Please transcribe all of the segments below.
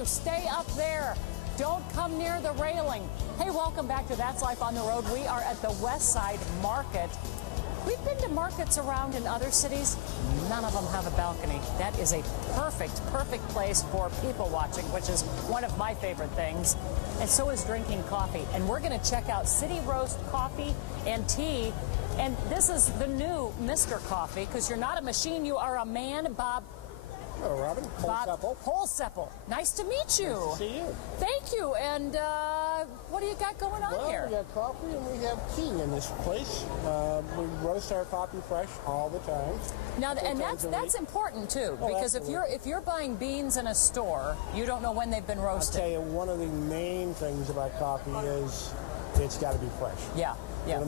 you, stay up there. Don't come near the railing. Hey, welcome back to That's Life on the Road. We are at the West Side Market. We've been to markets around in other cities. None of them have a balcony. That is a perfect place for people watching, which is one of my favorite things. And so is drinking coffee. And we're going to check out City Roast Coffee and Tea. And this is the new Mr. Coffee, because you're not a machine, you are a man, Bob. Hello, Robin. Holseppel. Nice to meet you. Nice to see you. Thank you. And what do you got going on here? We got coffee and we have tea in this place. We roast our coffee fresh all the time. Now, and that's important too, because if you're buying beans in a store, you don't know when they've been roasted. I'll tell you, one of the main things about coffee is it's got to be fresh. Yeah.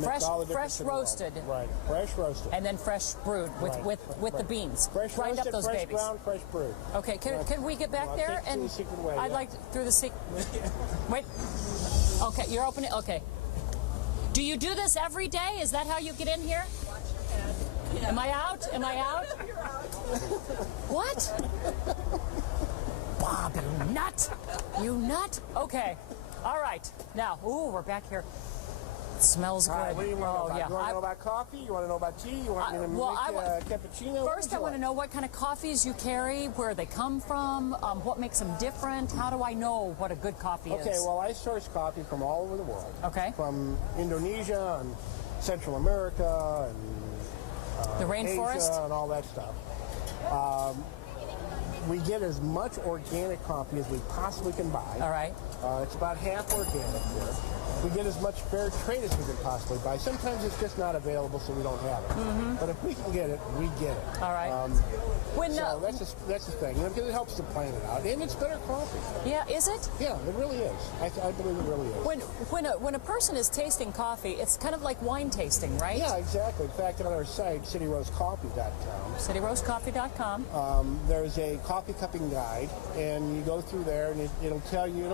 Fresh roasted. Right, fresh roasted. And then fresh brewed with the beans. Fresh Grind roasted, up those fresh babies. Ground, fresh brewed. Okay, can we get back there? And the secret way. I'd like through the secret. Wait. Okay, you're opening. Okay. Do you do this every day? Is that how you get in here? Yeah. Am I out? Am I out? You're out. What? Bob, you nut. You nut. Okay. All right. Now, we're back here. Smells good. What do you want to know about? Yeah. You want to know about coffee? You want to know about tea? You want me to make cappuccino? First, I want to know what kind of coffees you carry, where they come from, what makes them different. How do I know what a good coffee is? Okay, well, I source coffee from all over the world. Okay. From Indonesia and Central America and the rainforest Asia and all that stuff. We get as much organic coffee as we possibly can buy. All right. It's about half organic here. We get as much fair trade as we can possibly buy. Sometimes it's just not available, so we don't have it. Mm-hmm. But if we can get it, we get it. All right. So that's the thing, because it helps to plan it out, and it's better coffee. Yeah, is it? Yeah, it really is. I believe it really is. When a person is tasting coffee, it's kind of like wine tasting, right? Yeah, exactly. In fact, on our site, cityroastcoffee.com. Cityroastcoffee.com. There's a coffee cupping guide, and you go through there, and it'll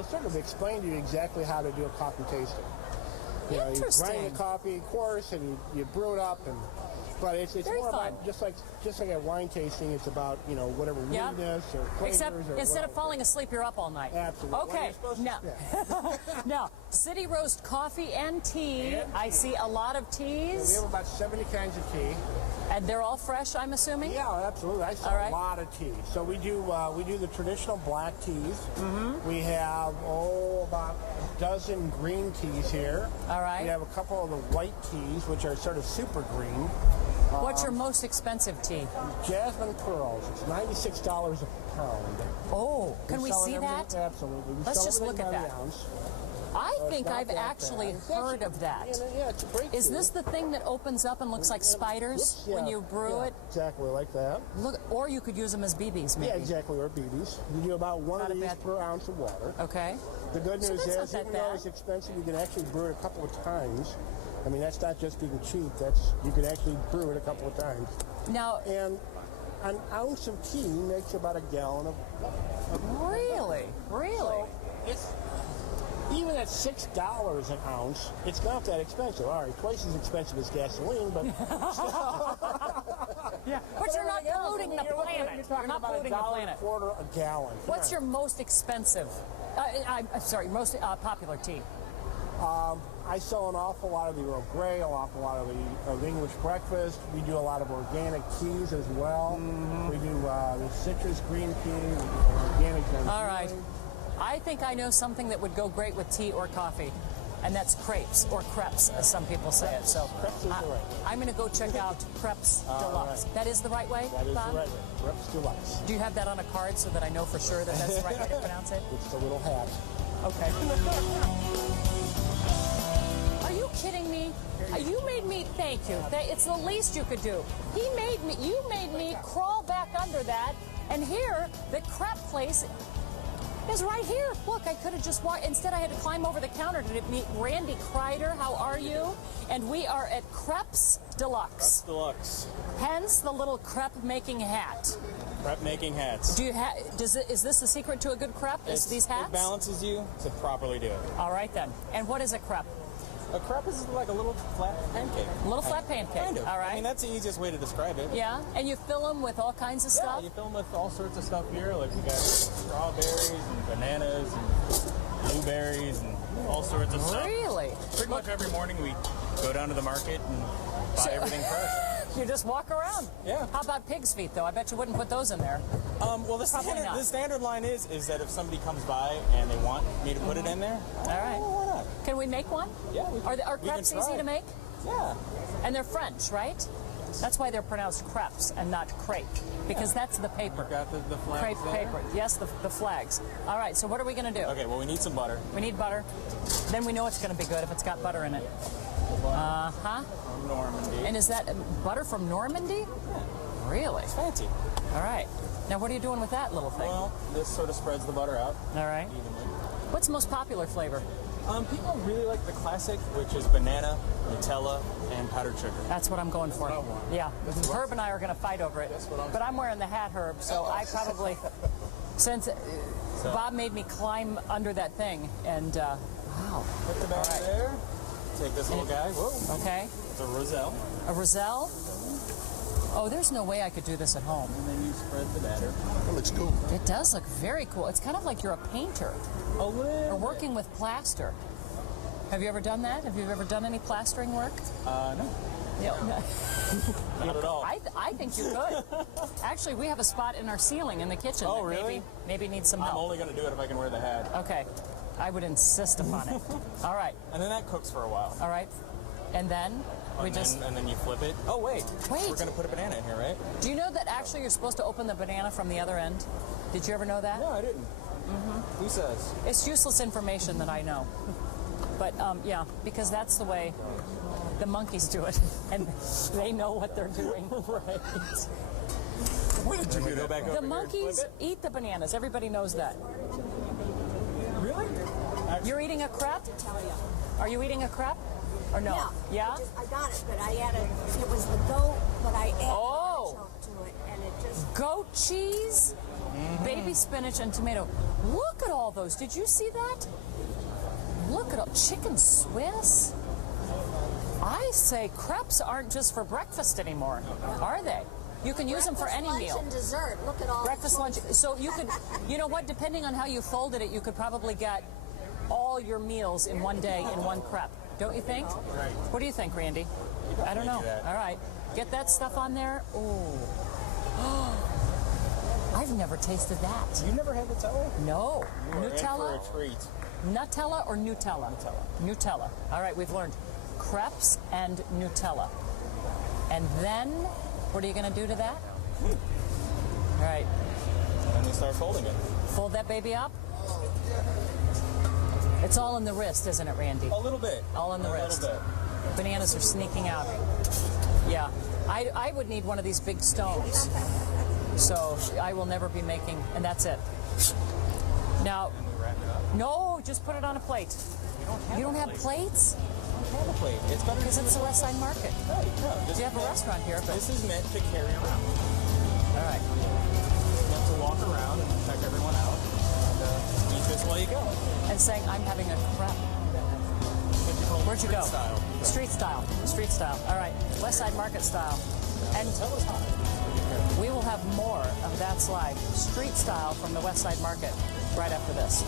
sort of explain to you exactly how to do a coffee tasting. You grind the coffee, of course, and you brew it up, but it's more about just like a wine tasting. It's about whatever weirdness or flavors. Except instead of falling asleep, you're up all night. Absolutely. Okay. Now, City Roast Coffee and Tea. I see a lot of teas. We have about 70 kinds of tea. And they're all fresh, I'm assuming? Yeah, absolutely. I sell a lot of tea. So we do the traditional black teas. Mm-hmm. We have about a dozen green teas here. All right. We have a couple of the white teas, which are sort of super green. What's your most expensive tea? Jasmine Pearls. It's $96 a pound. Oh, can we see that? Absolutely. Let's just look at that. I think I've actually heard of that. Yeah, it's a great Is this the thing that opens up and looks like spiders when you brew it? Exactly like that. Look, or you could use them as BBs, maybe. Yeah, exactly, or BBs. You do about one of these per ounce of water. Okay. The good news is, even though it's expensive, you can actually brew it a couple of times. I mean, that's not just being cheap. You can actually brew it a couple of times. Now, and an ounce of tea makes about a gallon of Really? So it's even at $6 an ounce, it's not that expensive. All right, twice as expensive as gasoline, but yeah. But you're not polluting the planet. You're talking about $1.25 a gallon. What's your most expensive? Most popular tea? I sell an awful lot of the Earl Grey, an awful lot of English breakfast. We do a lot of organic teas as well. Mm-hmm. We do the citrus green tea, organic. All right. I think I know something that would go great with tea or coffee, and that's crepes, or crepes, as some people say it. So crepes is the right way. I'm going to go check out Crepes Deluxe. Right. That is the right way, That is Bob? the right way. Crepes Deluxe. Do you have that on a card so that I know for sure that that's the right way to pronounce it? It's the little hat. Okay. Are you kidding me? You made me, thank you. It's the least you could do. You made me crawl back under that, and here, the crepe place is right here. Look, I could have just walked. Instead, I had to climb over the counter to meet Randy Kreider. How are you? And we are at Crepes Deluxe. Crepes Deluxe. Hence the little crepe making hat. Crepe making hats. Do you is this the secret to a good crepe? Is these hats? It balances you to properly do it. All right then. And what is a crepe? A crepe is like a little flat pancake. A little flat pancake. Kind of. All right. I mean, that's the easiest way to describe it. Yeah, and you fill them with all kinds of stuff? Yeah, you fill them with all sorts of stuff here. Like we got strawberries and bananas and blueberries and all sorts of stuff. Really? Pretty much every morning we go down to the market and buy everything fresh. You just walk around. Yeah. How about pig's feet, though? I bet you wouldn't put those in there. Well, the standard line is that if somebody comes by and they want me to put it in there, All right. why not? Can we make one? Yeah. Are crepes easy to make? Yeah. And they're French, right? That's why they're pronounced crepes and not crepe, because that's the paper. Got the flags Crepe there? paper. Yes, the flags. All right, so what are we going to do? Okay, well, we need some butter. We need butter. Then we know it's going to be good if it's got butter in it. Uh-huh. From Normandy. And is that butter from Normandy? Yeah. Really? It's fancy. All right. Now, what are you doing with that little thing? Well, this sort of spreads the butter out All right. evenly. What's the most popular flavor? People really like the classic, which is banana, Nutella, and powdered sugar. That's what I'm going for. Yeah. Herb and I are going to fight over it. But I'm wearing the hat, Herb, so I probably, since Bob made me climb under that thing, and wow. Put the batter there. Take this little guy. Whoa. Okay. It's a roselle. A Roselle? Oh, there's no way I could do this at home. And then you spread the batter. That looks cool. It does look very cool. It's kind of like you're a painter A little. or working with plaster. Have you ever done that? Have you ever done any plastering work? No. Yeah. Not at all. I think you could. Actually, we have a spot in our ceiling in the kitchen. Oh, that really? Maybe needs some I'm help. only going to do it if I can wear the hat. Okay. I would insist upon it. All right. And then that cooks for a while. All right. And then we just... And then you flip it. Oh, wait. Wait. We're going to put a banana in here, right? Do you know that actually you're supposed to open the banana from the other end? Did you ever know that? No, I didn't. Mm-hmm. Who says? It's useless information that I know. But, yeah, because that's the way the monkeys do it. And they know what they're doing. Right. Where did you Go back over The here. monkeys Flip eat the bananas. Everybody knows that. it. Really? You're eating a crepe? Are you eating a crepe? Or no? Yeah? I got it, but I added, it was the goat, but I added Oh. artichoke to it, and it just, Goat cheese, baby spinach, and tomato. Look at all those. Did you see that? Look at all. Chicken Swiss. I say crepes aren't just for breakfast anymore, are they? You can use them for any breakfast, meal. lunch, and dessert. Look at all Breakfast, lunch. So you could, you know what, depending on how you folded it, you could probably get all your meals in one day in one crepe. Don't you think? Right. What do you think, Randy? I don't know. do that. All right. Get that stuff on there. Oh. I've never tasted that. You never had Nutella? No. You are in Nutella? for a treat. Nutella or Nutella? Nutella. All right, we've learned crepes and Nutella. And then, what are you going to do to that? All right. And then you start folding it. Fold that baby up. It's all in the wrist, isn't it, Randy? A little bit. All in the wrist. A little bit. Bananas are sneaking out. Yeah. I would need one of these big stones. So I will never be making, and that's it. Now, no, just put it on a plate. You don't have plates? Have a plate. It's better Because it's the West Side Market. Right, no, this You have a is meant- restaurant here, but This is meant to carry around. all right. Meant to walk around and check everyone out. And eat this while you go. And saying I'm having a crepe. Where'd you go? Style. Street style. Street style. All right. West Side Market style. And we will have more of That's Live street style from the West Side Market right after this.